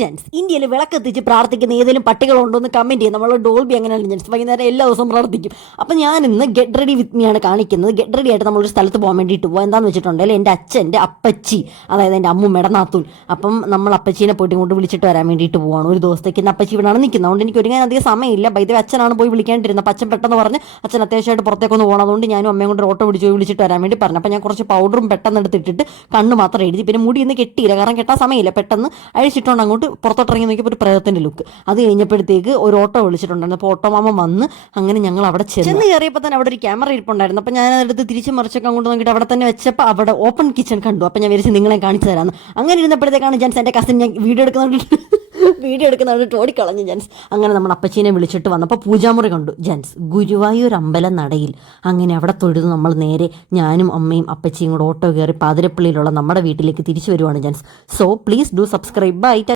Gents, ഇന്ത്യയിൽ വിളക്കെത്തിച്ച് പ്രാർത്ഥിക്കുന്ന ഏതെങ്കിലും പട്ടികളുണ്ടോ എന്ന് കമൻറ്റ് ചെയ്യും. നമ്മൾ ഡോൾബി അങ്ങനെയാണ് ജെൻസ്, വൈകുന്നേരം എല്ലാ ദിവസവും പ്രാർത്ഥിക്കും. അപ്പം ഞാൻ ഇന്ന് ഗെറ്റ് റെഡി വിത്ത് മീ ആണ് കാണിക്കുന്നത്. ഗെറ്റ് റെഡി ആയിട്ട് നമ്മളൊരു സ്ഥലത്ത് പോകാൻ വേണ്ടിയിട്ട് പോകുക. എന്താണെന്ന് വെച്ചിട്ടുണ്ടെങ്കിൽ എൻ്റെ അച്ഛൻ്റെ അപ്പച്ചി, അതായത് എൻ്റെ അമ്മൂമ്മയുടെ നാത്തൂൻ, അപ്പം നമ്മൾ അപ്പച്ചീനെ പോയിട്ട് ഇങ്ങോട്ട് വിളിച്ചിട്ട് വരാൻ വേണ്ടിയിട്ട് പോവാണ്. ഒരു ദിവസത്തേക്ക് ഇന്ന് അപ്പച്ചി ഇവിടെയാണ് നിൽക്കുന്നത്. അതുകൊണ്ട് എനിക്ക് ഒരുങ്ങാൻ അധികം സമയമില്ല. വൈദ്യുതി അച്ഛനാണ് പോയി വിളിക്കാണ്ടിരുന്നത്. അപ്പം അച്ഛൻ പെട്ടെന്ന് പറഞ്ഞ് അച്ഛൻ അത്യാവശ്യമായിട്ട് പുറത്തേക്കൊന്ന് പോകണം. അതുകൊണ്ട് ഞാനും അമ്മയും കൊണ്ട് ഓട്ടോ പിടിച്ച് പോയി വിളിച്ചിട്ട് വരാൻ വേണ്ടി പറഞ്ഞു. അപ്പം ഞാൻ കുറച്ച് പൗഡറും പെട്ടെന്ന് എടുത്തിട്ടിട്ട് കണ്ണ് മാത്രം എഴുതി, പിന്നെ മുടി ഇന്ന് കെട്ടിയില്ല, കാരണം കെട്ടാൻ സമയമില്ല. പെട്ടെന്ന് അഴിച്ചിട്ടുണ്ട് അങ്ങോട്ട് പുറത്തോട്ടിറങ്ങി നോക്കിയപ്പോൾ ഒരു പ്രേതത്തിൻ്റെ ലുക്ക്. അത് കഴിഞ്ഞപ്പോഴത്തേക്ക് ഒരു ഓട്ടോ വിളിച്ചിട്ടുണ്ടായിരുന്നു. അപ്പോൾ ഓട്ടോ മാമ വന്ന് അങ്ങനെ ഞങ്ങൾ അവിടെ ചെന്ന് കയറിയപ്പോൾ തന്നെ അവിടെ ഒരു ക്യാമറ ഇരിപ്പുണ്ടായിരുന്നു. അപ്പോൾ ഞാൻ അതെടുത്ത് തിരിച്ച് മറിച്ചൊക്കെ അങ്ങോട്ട് നോക്കിയിട്ട് അവിടെ തന്നെ വെച്ചപ്പോൾ അവിടെ ഓപ്പൺ കിച്ചൺ കണ്ടു. അപ്പോൾ ഞാൻ വിചാരിച്ച് നിങ്ങളെ കാണിച്ചു തരാമെന്ന്. അങ്ങനെ ഇരുന്നപ്പോഴത്തേക്കാണ് ജെൻസ് എൻ്റെ കസിൻ ഞാൻ വീഡിയോ എടുക്കുന്നതുകൊണ്ട് ഓടിക്കളഞ്ഞു ജെൻസ്. അങ്ങനെ നമ്മൾ അപ്പച്ചീനെ വിളിച്ചിട്ട് വന്നപ്പോൾ പൂജാമുറി കണ്ടു ജെൻസ്, ഗുരുവായൂർ അമ്പലം നടയിൽ. അങ്ങനെ അവിടെ തൊഴുതു നമ്മൾ നേരെ ഞാനും അമ്മയും അപ്പച്ചിയും കൂടെ ഓട്ടോ കയറി പാതിരപ്പള്ളിയിലുള്ള നമ്മുടെ വീട്ടിലേക്ക് തിരിച്ചു വരുവാണ് ജെൻസ്. So please do subscribe. By.